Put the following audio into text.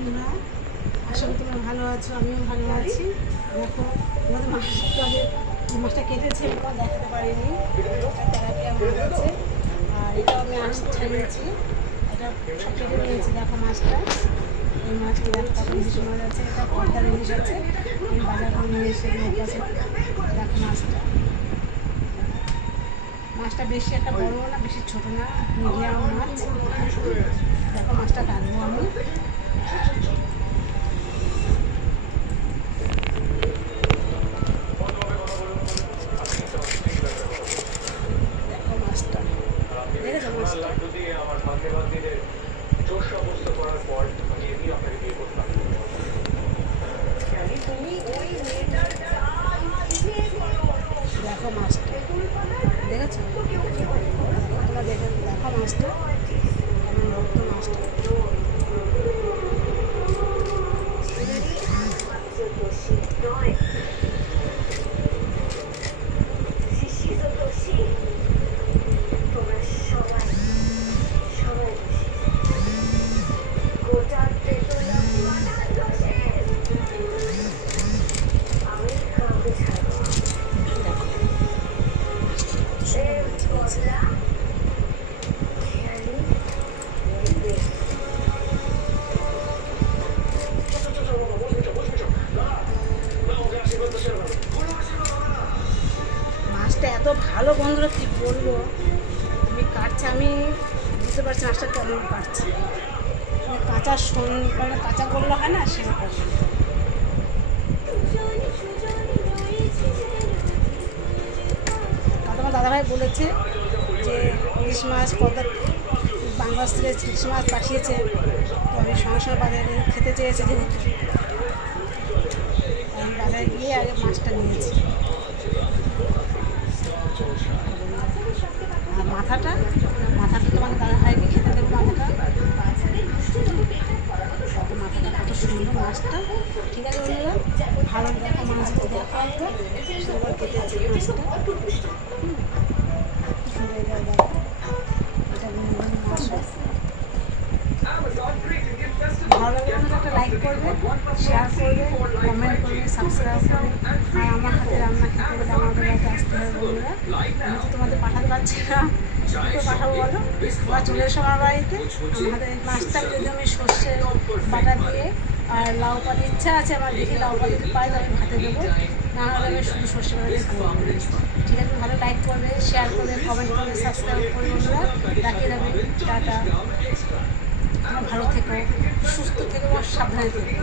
বন্ধুরা, আশা করি তোমরা ভালো আছো, আমিও ভালো আছি। দেখো আমাদের মাছটা কেটেছে, আমরা দেখাতে পারিনি। তেলাপিয়া মাছ আছে, আর এটা আমি ছাড়িয়েছি, এটা সব কেটে নিয়েছি। দেখো মাছটা, এই মাছটা দেখো কত ইলিশ মাছ আছে, এটা পর্দার ইলিশ আছে। আমি বাজার করে নিয়ে এসে কাছে দেখো মাছটা বেশি একটা বড় না, বেশি ছোট না, মিডিয়াম মাছ। দেখো মাছটা কাটবো আমি। দেখো মাছটা, দেখেছো মাছটা? দেখো মাছটা, দেখেছো? তোমরা দেখো মাছটা, রক্ত মাছটা। মাছটা এত ভালো বন্ধুরা, কি বলবো, আমি কাটছি, আমি বুঝতে পারছি মাছটা কেমন কাটছি। কাঁচা মানে কাঁচা করলে হয় না, সেরকম। তোমার দাদাভাই বলেছে যে ইলিশ মাছ বাংলাদেশ থেকে ইলিশ মাছ পাঠিয়েছে, তো আমি সঙ্গে সঙ্গে বাজারে খেতে চেয়েছি, যেহেতু আমি বাজারে গিয়ে আগে মাছটা নিয়েছি। আর মাথাটা তোমার দাদাভাইকে খেতে দেবো। মাথাটা কত সুন্দর মাছটা। ঠিক আছে বন্ধুরা, ভালো দেখো মাছটা, দেখা হতো সবার কেটেছে মাছটা। ভালো লাগলে একটা লাইক করবে, শেয়ার করবে, কমেন্ট করবে, সাবস্ক্রাইব করবে। আর আমার হাতে রান্না খেতে গেলে আমাদের বাড়িতে আসতে হবে বন্ধুরা। আমি তো তোমাদের পাঠাতে পারছি না, কী পাঠাবো বলো? ওরা চলে এসো আমার বাড়িতে। আমাদের মাছটা যদি আমি সর্ষে বাটা দিয়ে আর লাউ পাতা, ইচ্ছা আছে আমার, দেখি লাউ পাতা যদি পাই আমি ভাতে দেবো, না হলে আমি শুধু সর্ষে বাটা দিয়ে খাবো। ঠিক আছে, ভালো লাইক করবে, শেয়ার করবে, কমেন্ট করবে, সাবস্ক্রাইব করবে বন্ধুরা। দেখিয়ে দেবে। টাটা, ভালো থেকো, সুস্থ থেকো, সাবধানে থেকো।